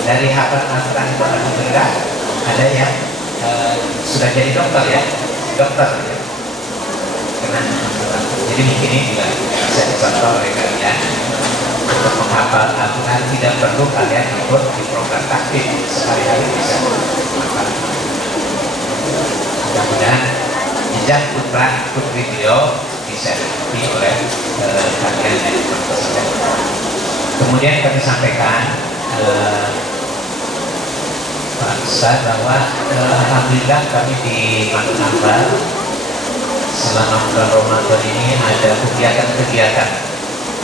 Dari hafal Al-Quran itu alhamdulillah ada yang sudah jadi dokter ya, karena jadi mungkin ini juga bisa dicontoh oleh kalian untuk menghafal Al-Quran. Tidak perlu kalian ikut di program taktik, sekali-kali bisa menghafal. Mudah-mudahan jejak putra putri beliau bisa diikuti oleh kalian yang tersebut. Kemudian kami sampaikan Pak Ustaz bahwa alhamdulillah kami di Makassar selama bulan Ramadan ini ada kegiatan-kegiatan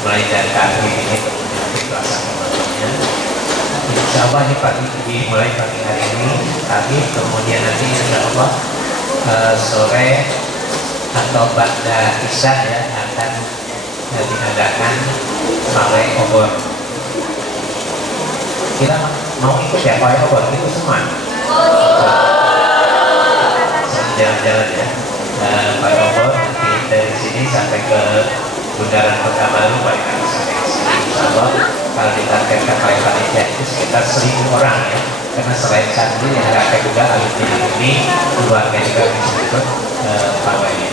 mulai dari kami ini kemudian di pelaksanaan Ramadannya. Insya Allah ini mulai pagi hari ini kami kemudian nanti insya Allah sore atau pada Isya ya akan diadakan pawai obor. Kita mau ikut ya pawai obor itu semua. Jalan-jalan ya. Pawai obor nanti dari sini sampai ke Bundaran Kota Baru baik sampai ke sini. Insya Allah kalau ditargetkan oleh panitia itu sekitar 1.000 orang ya. Karena selain santri yang harapkan juga alumni keluarga juga bisa ikut pawai ini.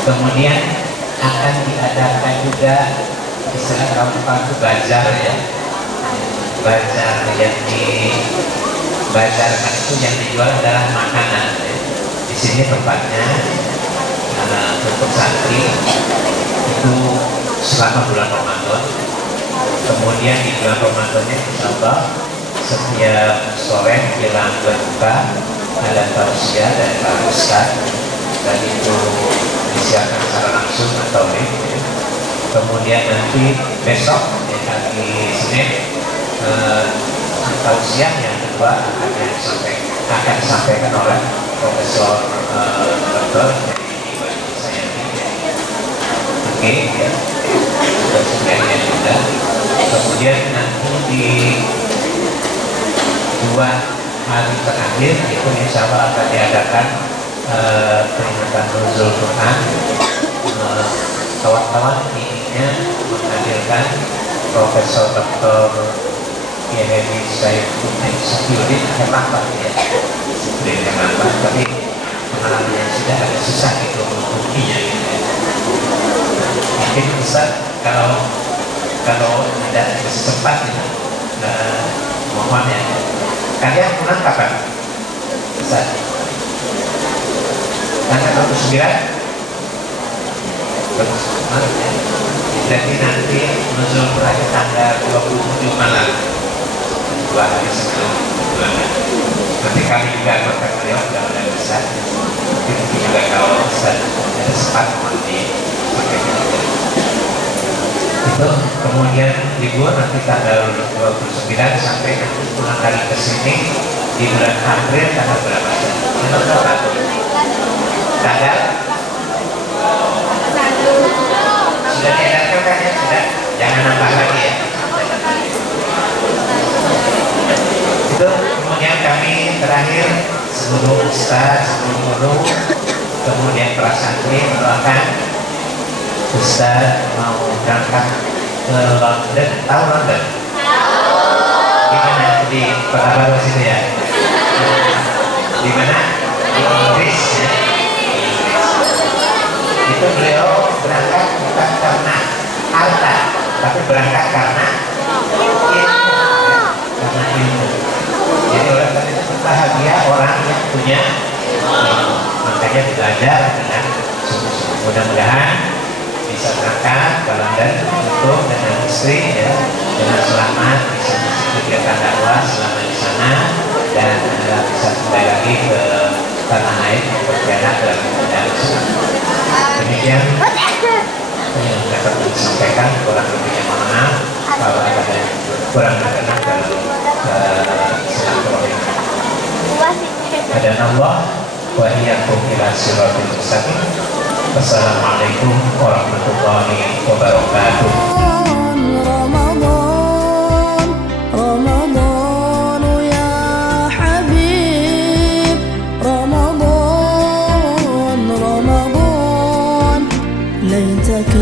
Kemudian akan diadakan juga istilah kaum itu bazar ya. Bazar yang dibazarkan itu yang dijual adalah makanan ya. Di sini tempatnya untuk santri itu selama bulan Ramadan. Kemudian di bulan Ramadannya insya Allah setiap sore jelang berbuka ada tausiah dari Pak Ustaz dan itu disiarkan secara langsung atau ya. Kemudian nanti besok hari Senin tausiah yang kedua akan disampaikan oleh Profesor Dr. saya oke ya sebenarnya juga. Kemudian nanti di 2 hari terakhir itu insya Allah akan diadakan peringatan Nuzul Quran. Kawan-kawan inginnya menghadirkan Profesor Dr. Yahya Sayyidin Sakyudin Hemambah ya, tapi pengalaman yang sudah agak susah gitu membuktinya gitu ya. Mungkin Ustaz kalau tidak sempat gitu, mohon ya. Kalian pulang kapan? Ustaz? Tanggal 29? Terus Maret ya. Jadi nanti nuzul terakhir tanggal 27 malam, 2 hari sebelum bulan. Nanti kami juga kontak beliau sudah bisa. Mungkin juga kalau Ustaz ada sempat nanti itu, kemudian libur nanti tanggal 29 sampai nanti pulang kali ke sini di bulan April tanggal berapa? Tanggal berapa? Tanggal sudah diedarkan kan ya? Sudah, jangan nambah lagi ya. Itu kemudian kami terakhir seluruh ustaz, seluruh guru, kemudian para santri mendoakan Ustaz mau berangkat ke London. Tahu London? Di mana? Di Kota Baru situ ya. Di mana? Di Inggris ya. Itu beliau berangkat bukan karena harta, tapi berangkat karena ilmu. Karena ilmu. Jadi oleh karena itu bahagia orang yang punya ilmu. Makanya belajar dengan sungguh-sungguh. Mudah-mudahan bisa berangkat ke London untuk dengan istri ya, dengan selamat bisa kegiatan dakwah selama di sana dan bisa kembali lagi ke tanah air berkhianat dalam keadaan Islam. Demikian yang dapat disampaikan, kurang lebihnya mohon maaf kalau ada yang kurang berkenan dalam silaturahim. Ada Allah wa iyyakum ila siratal mustaqim. Wassalamualaikum warahmatullahi wabarakatuh. رمضان يا حبيب رمضان ليتك